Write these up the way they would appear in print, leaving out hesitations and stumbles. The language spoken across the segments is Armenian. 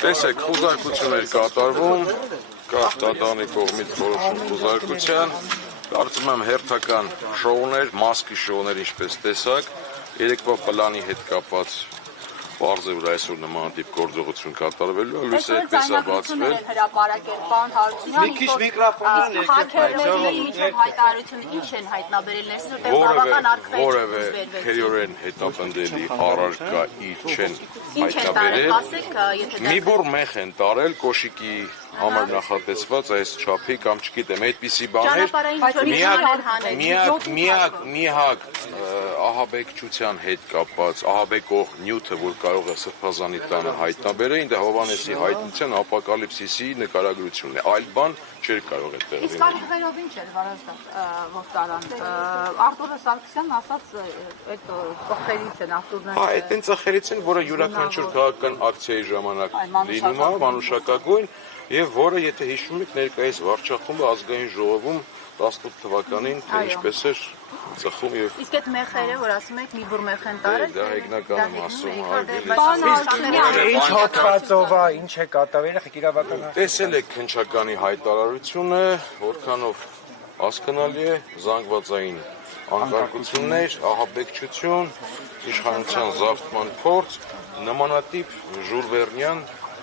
Տեսեք, խուզարկություններ կատարվում, կարտադանի կողմից որոշում խուզարկության, կարծում եմ հերթական շոուներ, մասկի շոուներ ինչպես տեսակ, երեկվա պլանի հետ կապված պարզ է, որ այսօր նմանատիպ գործողություն կատարվելու է, լույսը այդպես է բացվել։ Մի քիչ միկրոֆոնին հաքերների միջև հայտարարությունը ինչ են հայտնաբերել որևէ քերիորեն հետապնդելի առարկայի չեն հայտնաբերել։ Մի բուռ մեղ են տարել կոշիկի համար նախատեսված այս չափի կամ չգիտեմ, այդպիսի բաներ միակ ահաբեկչության հետ կապված, ահաբեկող նյութը, որ կարող է սրբազանի տանը հայտնաբերեին, դա Հովհաննեսի հայտնության ապոկալիպսիսի նկարագրությունն է, այլ բան չէր կարող է տեղի Իսկ արիքներով ինչ էր վարազդակ, որ տարան, Արտուրը Սարգսյանն ասաց այդ ծխերից են, Արտուրն Հա, այդ են ծխերից են, որը յուրաքանչյուր քաղաքական ակցիայի ժամանակ լինում է, մանուշակագույն, եւ որը, եթե հիշում եք, ներկայիս վարչախումբը ազգային ժողովում 18 թվականին թե ինչպես էր ծխում եւ Իսկ այդ մեխերը, որ ասում եք, մի բուռ մեխ են տարել, դա հեգնականը ասում Ինչ հոդվածով է, ինչ է կատարվել, եղեք իրավական Տեսել եք հնչականի հայտարարությունը, որքանով հասկանալի է զանգվածային անկարգություններ, ահաբեկչություն, իշխանության զավթման փորձ, նմանատիպ ժուրվերնյան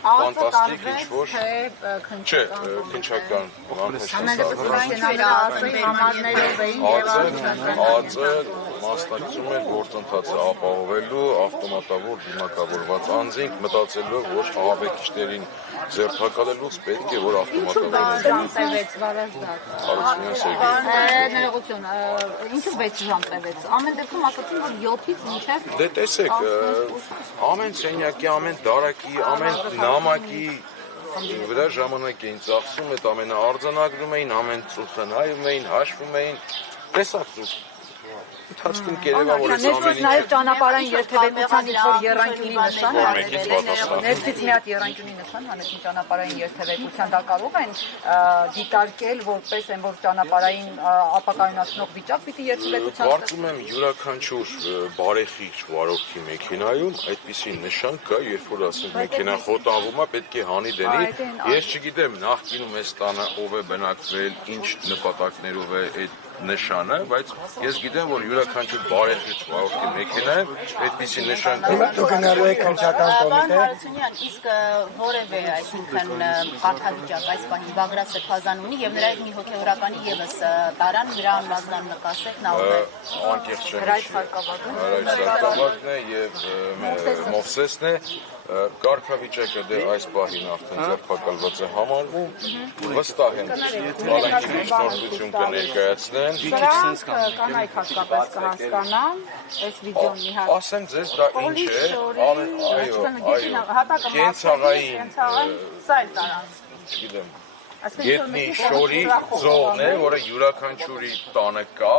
ֆանտաստիկ ինչ-որ չէ, քնչական ածել, մասնակցում էր գործընթացը ապահովելու ավտոմատավոր դիմակավորված անձինք մտածելով, որ ահաբեկիչներին ձերբակալելուց պետք է, որ Ներողություն, ինչու 6 ժամ տևեց, ամեն դեպքում ասացին, որ 7-ից մինչև Դե տեսեք, ամեն սենյակի, ամեն դարակի, ամեն նամակի վրա ժամանակ էին ծախսում, այդ ամենը արձանագրում էին, ամեն ծուխը նայում էին, հաշվում էին, տեսակ ծուխ Ընթացքում կերևա, որ այս ամեն Ներսից նաև ճանապարհային երթևեկության ինչ-որ եռանկյունի նշան Ներսից մի հատ եռանկյունի նշան հանեցին ճանապարհային երթևեկության, դա կարող են դիտարկել որպես այն, որ ճանապարհային ապակայունացնող վիճակ պիտի երթևեկության Կարծում եմ յուրաքանչյուր բարեխիղճ վարորդի մեքենայում այդպիսի նշան կա, երբ որ ասենք մեքենան խոտանվում է, պետք է հանի դնի Ես չգիտեմ նախկինում այս տանը ով է բնակվել, ինչ նպատակներով է այդ նշանը, բայց ես գիտեմ, որ յուրաքանչյուր բարեխիղճ վարորդի մեքենայում այդպիսի նշան կա։ Դուք գնալու եք հնչական կոմիտե։ Հարությունյան, իսկ որևէ, այսինքն կարգավիճակ այս բանի Բագրատ Սրբազան ունի եւ նրա հետ մի հոգեորականի եւս տարան նրան մազնան նկասեք նա Անկեղծ չեմ Հրայր Սարգսակն է եւ Մովսեսն է Կարգավիճակը դե այս պահին արդեն ձերբակալված է համարվում վստահ եմ բանակի շնորհություն կներկայացնեն Սրանք կանայք հատկապես կհասկանան այս վիդեոն մի հատ Ասեմ ձեզ դա ինչ է կենցաղային սա էլ տարան չգիտեմ Գետնի շորի ձողն է, որը յուրաքանչյուրի տանը կա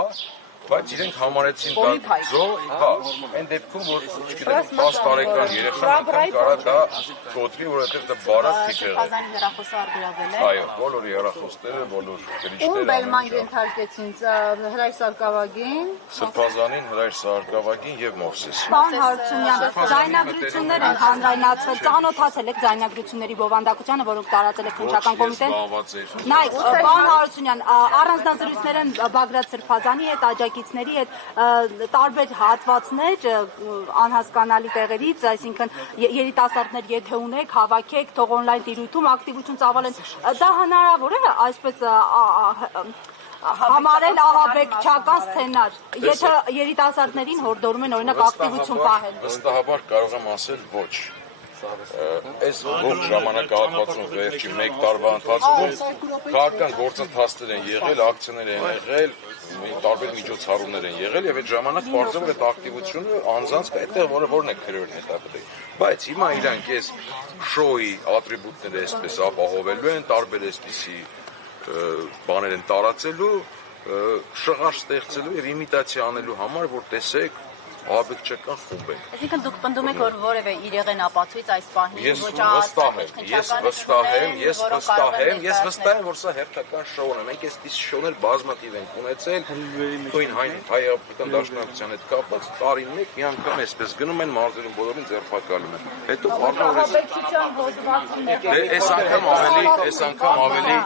Բայց իրենք համարեցին դա ձող, հա, այն դեպքում, որ, չգիտեմ, 10 տարեկան երեխան անգամ կարա դա կոտրի, որովհետև դա բարակ թիքեղ է։ Սրբազանի հեռախոսը արգելվել է։ Այո, բոլոր հեռախոսները, բոլոր գրիչները։ Ում բերման ենթարկեցին Հրայր Սարգսակին, Սրբազանին, Հրայր Սարգսակին եւ Մովսեսին։ Պարոն Հարությունյան, ձայնագրություններ են հանրայնացվել, ծանոթացել եք ձայնագրությունների բովանդակությանը, որոնք տարածել եք հնչական կոմիտեն։ Նայեք, պարոն Հարությունյան, առանձնազրույցներ են Բագրատ Սրբազանի հետ, աջակիցների հետ տարբեր հատվածներ անհասկանալի տեղերից, այսինքն երիտասարդներ եթե ունեք, հավաքեք, թող օնլայն տիրույթում ակտիվություն ծավալեն, դա հնարավոր է այսպես համարել ահաբեկչական սցենար, եթե երիտասարդներին հորդորում են օրինակ ակտիվություն պահել։ Վստահաբար կարող եմ ասել ոչ։ Այս ողջ ժամանակահատվածում վերջի 1 տարվա ընթացքում քաղաքական գործընթացներ են եղել, ակցիաներ են եղել, տարբեր միջոցառումներ են եղել եւ այդ ժամանակ բարձրացավ այդ ակտիվությունը անձանց այդտեղ որն է քրերն հետապնդել։ Բայց հիմա իրանք այս շոուի ատրիբուտները այսպես ապահովելու են, տարբեր այսպիսի բաներ են տարածելու շղար ստեղծելու եւ իմիտացիա անելու համար, որ տեսեք աբեկչական խումբ են։ Այսինքն դուք պնդում եք, որ որևէ իրեղեն ապացույց այս պահին Ես վստահ եմ, որ սա հերթական շոուն է։ Մենք այս շոուներ բազմաթիվ ենք ունեցել, նույն հայ-african դաշնակցության հետ կապված տարին մեկ մի անգամ այսպես գնում են մարզերում բոլորին ձերբակալում են։ Հետո Աբեկչության հոդվածում այս անգամ ավելի